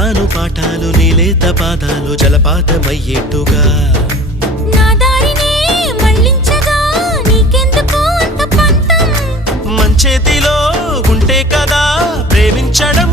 చెబుతాను పాఠాలు నీలేత పాదాలు జలపాతమయ్యేట్టుగా నా దారినే మళ్ళించగా నీకెందుకు అంత పంతం మంచేతిలో ఉంటే కదా ప్రేమించడం